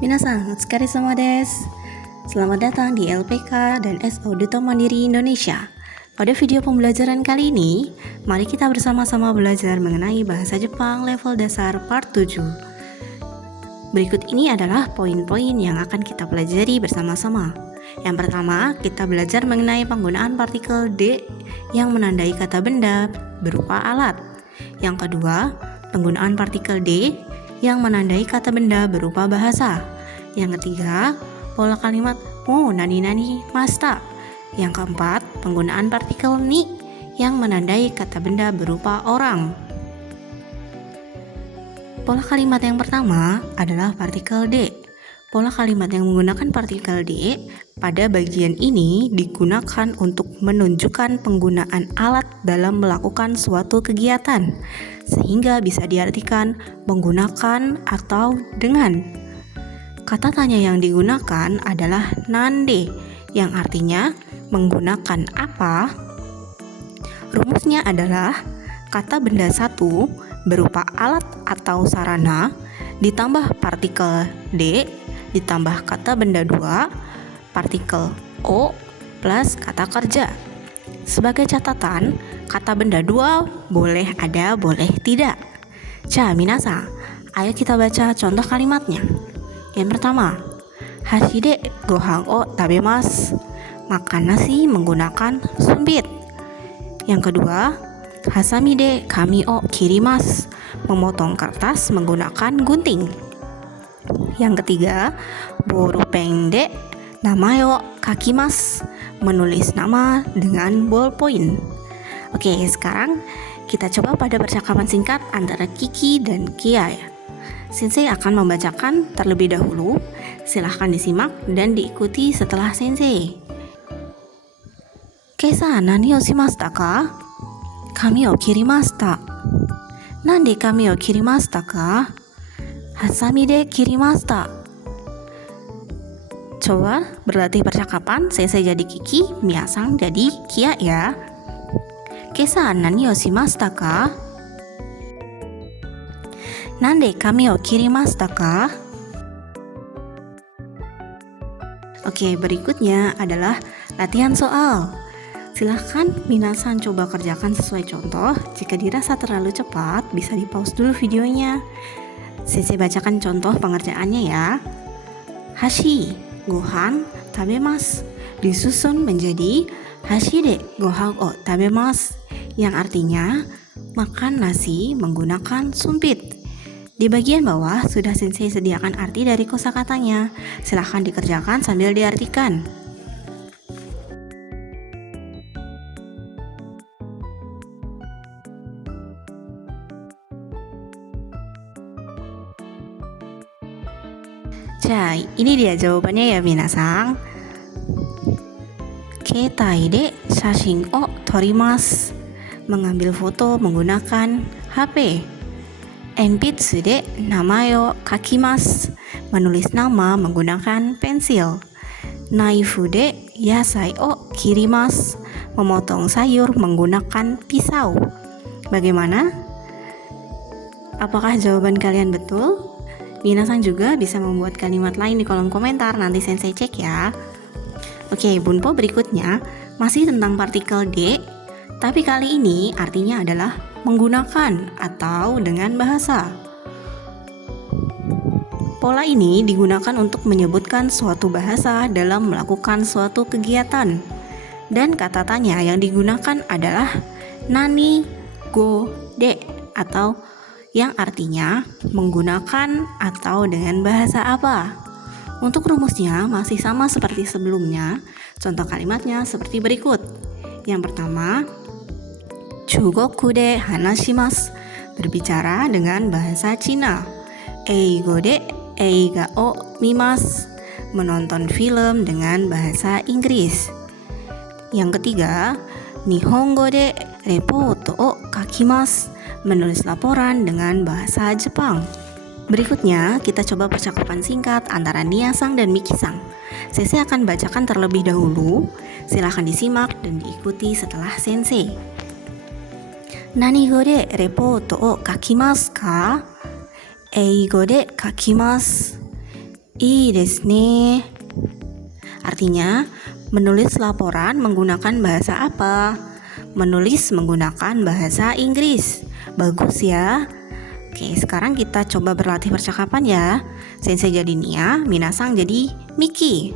Minasan, otsukare-sama desu. Selamat datang di LPK dan SO Duta Mandiri Indonesia. Pada video pembelajaran kali ini, mari kita bersama-sama belajar mengenai bahasa Jepang level dasar part 7. Berikut ini adalah poin-poin yang akan kita pelajari bersama-sama. Yang pertama, kita belajar mengenai penggunaan partikel D yang menandai kata benda berupa alat. Yang kedua, penggunaan partikel D yang menandai kata benda berupa bahasa. Yang ketiga, pola kalimat mo nani-nani masta. Yang keempat, penggunaan partikel ni yang menandai kata benda berupa orang. Pola kalimat yang pertama adalah partikel D. Pola kalimat yang menggunakan partikel D pada bagian ini digunakan untuk menunjukkan penggunaan alat dalam melakukan suatu kegiatan, sehingga bisa diartikan menggunakan atau dengan. Kata tanya yang digunakan adalah nande, yang artinya menggunakan apa. Rumusnya adalah kata benda satu berupa alat atau sarana ditambah partikel D ditambah kata benda 2 partikel O plus kata kerja. Sebagai catatan, kata benda 2 boleh ada, boleh tidak. Minasan, ayo kita baca contoh kalimatnya. Yang pertama, hashi de gohan o tabemasu. Makan nasi menggunakan sumpit. Yang kedua, hasami de kami o kirimasu. Memotong kertas menggunakan gunting. Yang ketiga, bolpen de namae o kakimasu. Menulis nama dengan ballpoint. Oke, sekarang kita coba pada percakapan singkat antara Kiki dan Kia ya. Sensei akan membacakan terlebih dahulu. Silahkan disimak dan diikuti setelah Sensei. Keisa nani o shimashita ka? Kami o kirimashita. Nande kami o kirimashita ka? Hasami de kirimashita. Coba berlatih percakapan. Sensei jadi Kiki, Miyasang jadi Kia ya. Keisa nani o shimashita ka? Nande kami o kirimashita ka? Oke, berikutnya adalah latihan soal. Silahkan minasan coba kerjakan sesuai contoh. Jika dirasa terlalu cepat, bisa di pause dulu videonya. Sensei bacakan contoh pengerjaannya ya. Hashi, gohan, tabemasu. Disusun menjadi hashi de gohan o tabemasu, yang artinya makan nasi menggunakan sumpit. Di bagian bawah sudah Sensei sediakan arti dari kosakatanya. Silahkan dikerjakan sambil diartikan. Ini dia jawabannya ya minasan. Keitai de shashin o torimasu. Mengambil foto menggunakan HP. Enpitsu de namae o kakimasu. Menulis nama menggunakan pensil. Naifu de yasai o kirimasu. Memotong sayur menggunakan pisau. Bagaimana? Apakah jawaban kalian betul? Minasan juga bisa membuat kalimat lain di kolom komentar, nanti Sensei cek ya. Oke, bunpo berikutnya masih tentang partikel D, tapi kali ini artinya adalah menggunakan atau dengan bahasa. Pola ini digunakan untuk menyebutkan suatu bahasa dalam melakukan suatu kegiatan. Dan kata tanya yang digunakan adalah nani go de, atau yang artinya menggunakan atau dengan bahasa apa. Untuk rumusnya masih sama seperti sebelumnya. Contoh kalimatnya seperti berikut. Yang pertama, Chugoku de hanashimasu. Berbicara dengan bahasa Cina. Eigo de eiga o mimasu. Menonton film dengan bahasa Inggris. Yang ketiga, Nihongo de reporto o kakimasu. Menulis laporan dengan bahasa Jepang. Berikutnya, kita coba percakapan singkat antara Nia-sang dan Miki-sang. Sensei akan bacakan terlebih dahulu. Silahkan disimak dan diikuti setelah Sensei. Nani go de reporto o kakimasu ka? Eigo de kakimasu. いいですね. Artinya, menulis laporan menggunakan bahasa apa? Menulis menggunakan bahasa Inggris. Bagus ya. Oke, sekarang kita coba berlatih percakapan ya. Sensei jadi Nia, Minasang jadi Miki.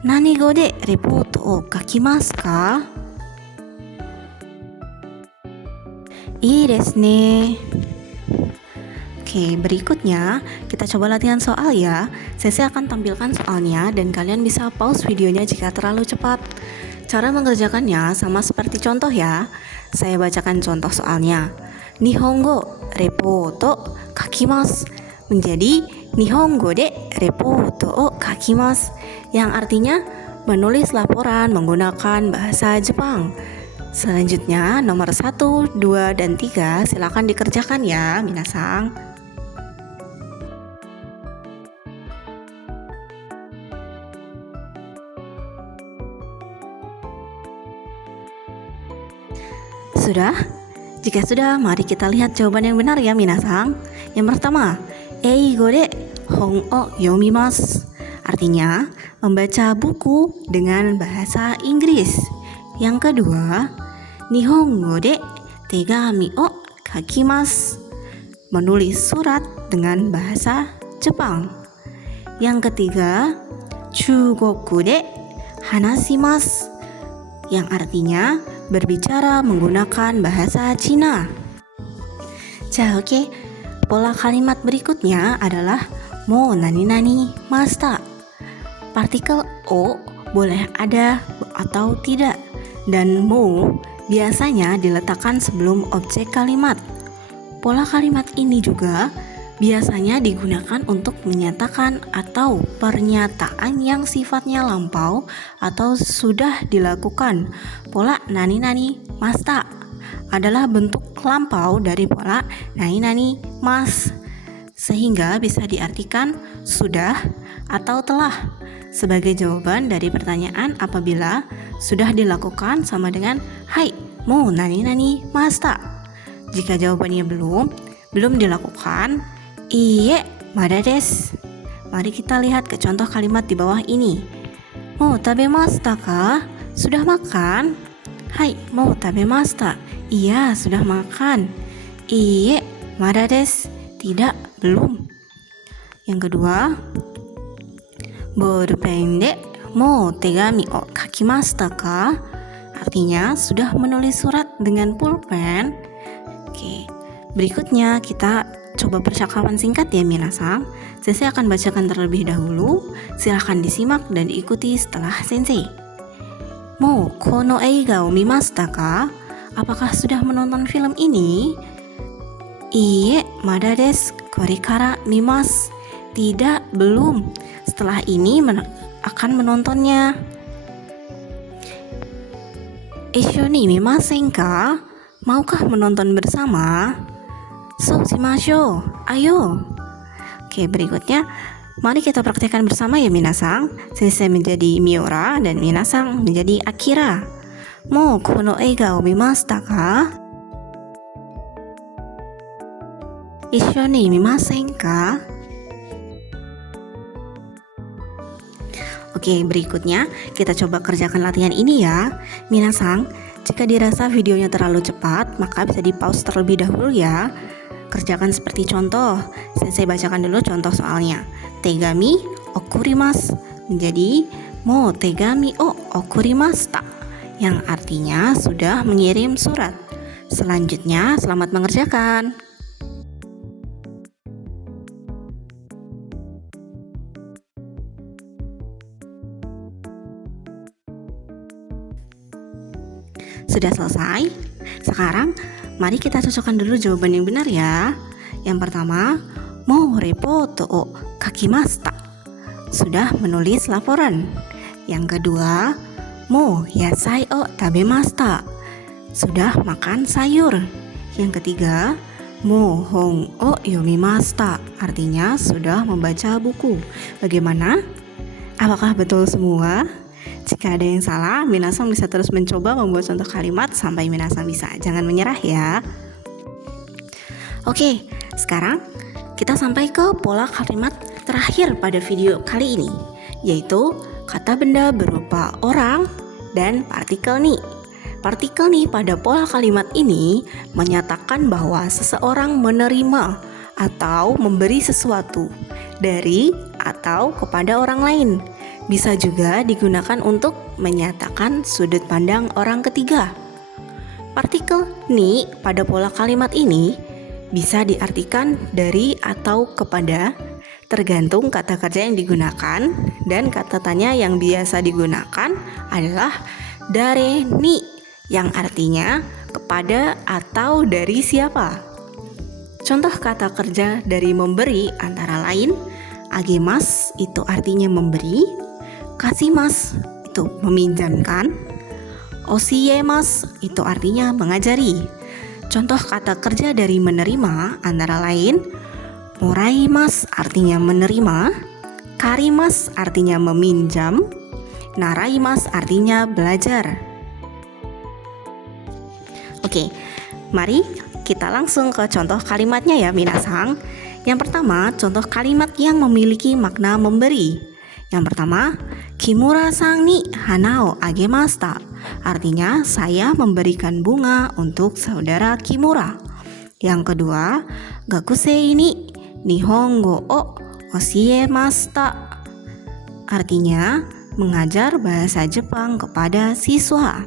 Nani go de report o kakimasu ka? Ii desu ne. Oke, berikutnya kita coba latihan soal ya. Sensei akan tampilkan soalnya dan kalian bisa pause videonya jika terlalu cepat. Cara mengerjakannya sama seperti contoh ya. Saya bacakan contoh soalnya. Nihongo reporto kakimasu menjadi Nihongo de reporto o kakimasu, yang artinya menulis laporan menggunakan bahasa Jepang. Selanjutnya nomor 1, 2, dan 3 silakan dikerjakan ya, minasang. Sudah? Jika sudah, mari kita lihat jawaban yang benar ya, minasang. Yang pertama, eigo de hon o yomimasu. Artinya, membaca buku dengan bahasa Inggris. Yang kedua, nihongo de tegami o kakimasu. Menulis surat dengan bahasa Jepang. Yang ketiga, chugoku de hanashimasu, yang artinya berbicara menggunakan bahasa Cina. Oke. Pola kalimat berikutnya adalah mo nani-nani masta. Partikel o boleh ada atau tidak, dan mo biasanya diletakkan sebelum objek kalimat. Pola kalimat ini juga biasanya digunakan untuk menyatakan atau pernyataan yang sifatnya lampau atau sudah dilakukan. Pola nani-nani masta adalah bentuk lampau dari pola nani-nani mas, sehingga bisa diartikan sudah atau telah sebagai jawaban dari pertanyaan apabila sudah dilakukan sama dengan hai mo nani-nani masta. Jika jawabannya belum dilakukan, iie mada desu. Mari kita lihat ke contoh kalimat di bawah ini. Mo tabemashita ka? Sudah makan? Hai, mo tabemashita. Iya, sudah makan. Iie mada desu. Tidak, belum. Yang kedua, bolpen de mo tegami o kakimashita ka? Artinya sudah menulis surat dengan pulpen. Oke, berikutnya kita coba percakapan singkat ya, minasang. Sensei akan bacakan terlebih dahulu. Silahkan disimak dan diikuti setelah sensei. Mo kono eiga o mimashita ka? Apakah sudah menonton film ini? Iie mada desu, kore kara mimasu. Tidak, belum. Setelah ini akan menontonnya. Issho ni mimasen ka? Maukah menonton bersama? So shimashou. Ayo. Oke, berikutnya mari kita praktekkan bersama ya, minasang. Sensei menjadi Miura dan minasang menjadi Akira. Mo kono eiga o mimashita ka? Issho ni mimasen ka? Oke, berikutnya kita coba kerjakan latihan ini ya. Minasang, jika dirasa videonya terlalu cepat, maka bisa di pause terlebih dahulu ya. Kerjakan seperti contoh. Sensei bacakan dulu contoh soalnya. Tegami okurimasu menjadi mo tegami o okurimashita, yang artinya sudah mengirim surat. Selanjutnya, selamat mengerjakan. Sudah selesai? Sekarang mari kita cocokkan dulu jawaban yang benar ya. Yang pertama, mo reporto o kakimashita. Sudah menulis laporan. Yang kedua, mo yatsai o tabemashita. Sudah makan sayur. Yang ketiga, mo hon o yomimashita. Artinya sudah membaca buku. Bagaimana? Apakah betul semua? Jika ada yang salah, minasang bisa terus mencoba membuat contoh kalimat sampai minasang bisa. Jangan menyerah ya. Oke, sekarang kita sampai ke pola kalimat terakhir pada video kali ini, yaitu kata benda berupa orang dan partikel nih. Partikel nih pada pola kalimat ini menyatakan bahwa seseorang menerima atau memberi sesuatu dari atau kepada orang lain. Bisa juga digunakan untuk menyatakan sudut pandang orang ketiga. Partikel ni pada pola kalimat ini bisa diartikan dari atau kepada, tergantung kata kerja yang digunakan, dan kata tanya yang biasa digunakan adalah dare ni, yang artinya kepada atau dari siapa. Contoh kata kerja dari memberi antara lain, agemas itu artinya memberi, kasimas itu meminjamkan, osiemas itu artinya mengajari. Contoh kata kerja dari menerima antara lain, moraimas artinya menerima, karimas artinya meminjam, naraimas artinya belajar. Oke, mari kita langsung ke contoh kalimatnya ya minasang. Yang pertama, contoh kalimat yang memiliki makna memberi. Yang pertama, Kimura-san ni hana o agemashita. Artinya, saya memberikan bunga untuk saudara Kimura. Yang kedua, gakusei ni nihongo o oshiemashita. Artinya, mengajar bahasa Jepang kepada siswa.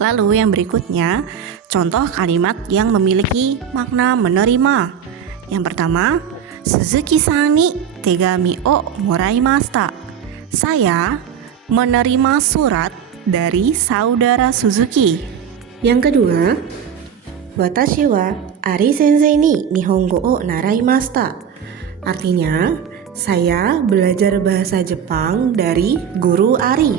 Lalu yang berikutnya, contoh kalimat yang memiliki makna menerima. Yang pertama, Suzuki-san ni tegami o moraimashita. Saya menerima surat dari saudara Suzuki. Yang kedua, watashi wa Ari sensei ni nihongo o naraimashita. Artinya, saya belajar bahasa Jepang dari guru Ari.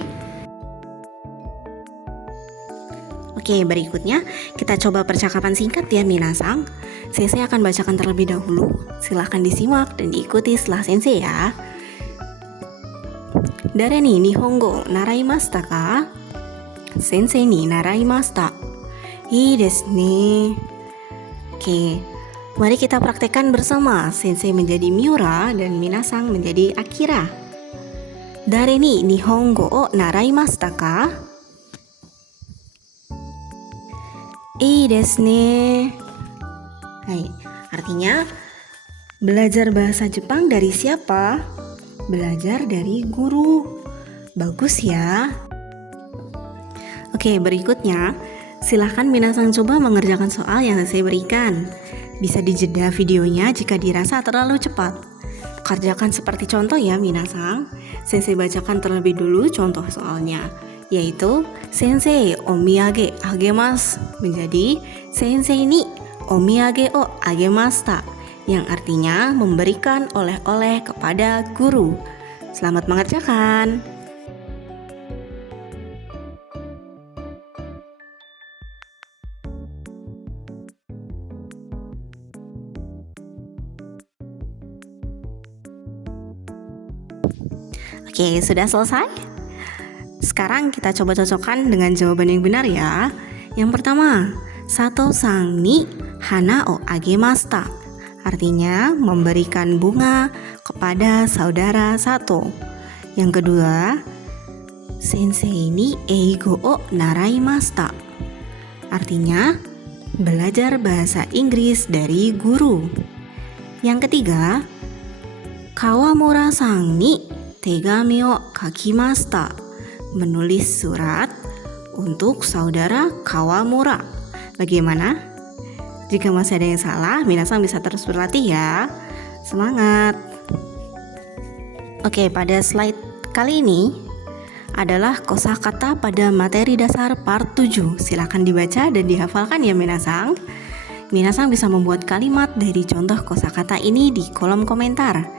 Oke, berikutnya kita coba percakapan singkat ya minasang. Sensei akan bacakan terlebih dahulu. Silahkan disimak dan diikuti setelah sensei ya. Dare ni nihongo naraimashita ka? Sensei ni naraimashita. Ii desu ne. Oke, mari kita praktekkan bersama. Sensei menjadi Miura dan minasang menjadi Akira. Dare ni nihongo o naraimashita ka? Ii desu ne. Hai, artinya belajar bahasa Jepang dari siapa? Belajar dari guru. Bagus ya. Oke, berikutnya silahkan minasang coba mengerjakan soal yang saya berikan. Bisa dijeda videonya jika dirasa terlalu cepat. Kerjakan seperti contoh ya minasang. Sensei bacakan terlebih dulu contoh soalnya, yaitu Sensei omiyage agemasu menjadi Sensei ni omiyage o agemashita, yang artinya memberikan oleh-oleh kepada guru. Selamat mengerjakan. Oke, sudah selesai? Sekarang kita coba cocokkan dengan jawaban yang benar ya. Yang pertama, Sato-san ni hana o agemashita. Artinya memberikan bunga kepada saudara Sato. Yang kedua, Sensei ni eigo o naraimashita. Artinya belajar bahasa Inggris dari guru. Yang ketiga, Kawamura-san ni tegami o kakimashita. Menulis surat untuk saudara Kawamura. Bagaimana? Jika masih ada yang salah, minasang bisa terus berlatih ya. Semangat. Oke, pada slide kali ini adalah kosakata pada materi dasar part 7. Silakan dibaca dan dihafalkan ya minasang. Minasang bisa membuat kalimat dari contoh kosakata ini di kolom komentar.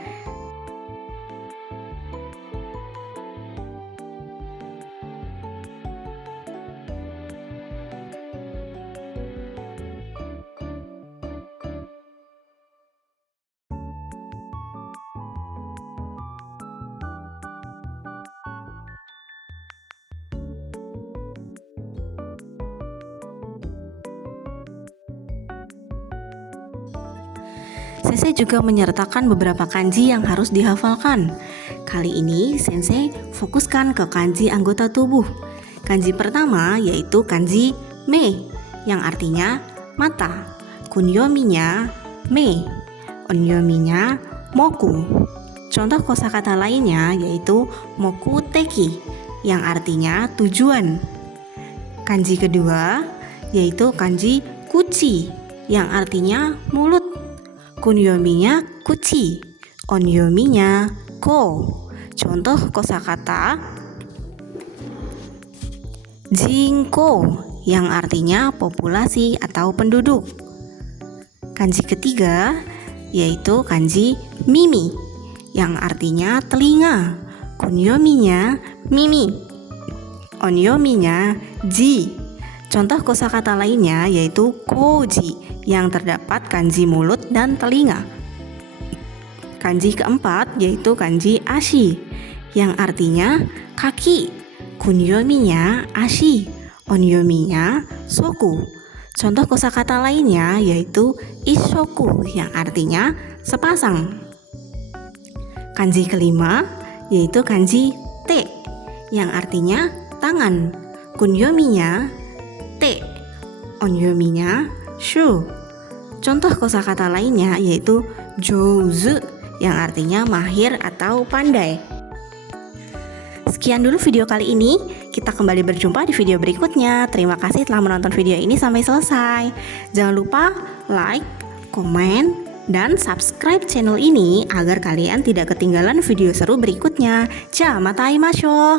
Sensei juga menyertakan beberapa kanji yang harus dihafalkan. Kali ini Sensei fokuskan ke kanji anggota tubuh. Kanji pertama yaitu kanji me, yang artinya mata. Kunyominya me, onyominya moku. Contoh kosakata lainnya yaitu moku teki, yang artinya tujuan. Kanji kedua yaitu kanji kuchi, yang artinya mulut. Kunyominya kuchi, onyominya ko. Contoh kosakata jinko, yang artinya populasi atau penduduk. Kanji ketiga yaitu kanji mimi, yang artinya telinga. Kunyominya mimi, onyominya ji. Contoh kosakata lainnya yaitu koji, yang terdapat kanji mulut dan telinga. Kanji keempat yaitu kanji ashi, yang artinya kaki. Kunyominya ashi, onyominya soku. Contoh kosakata lainnya yaitu ishoku, yang artinya sepasang. Kanji kelima yaitu kanji te, yang artinya tangan. Kunyominya te, onyominya shu. Contoh kosakata lainnya yaitu jouzu, yang artinya mahir atau pandai. Sekian dulu video kali ini. Kita kembali berjumpa di video berikutnya. Terima kasih telah menonton video ini sampai selesai. Jangan lupa like, komen, dan subscribe channel ini agar kalian tidak ketinggalan video seru berikutnya. Ja, matai masyo.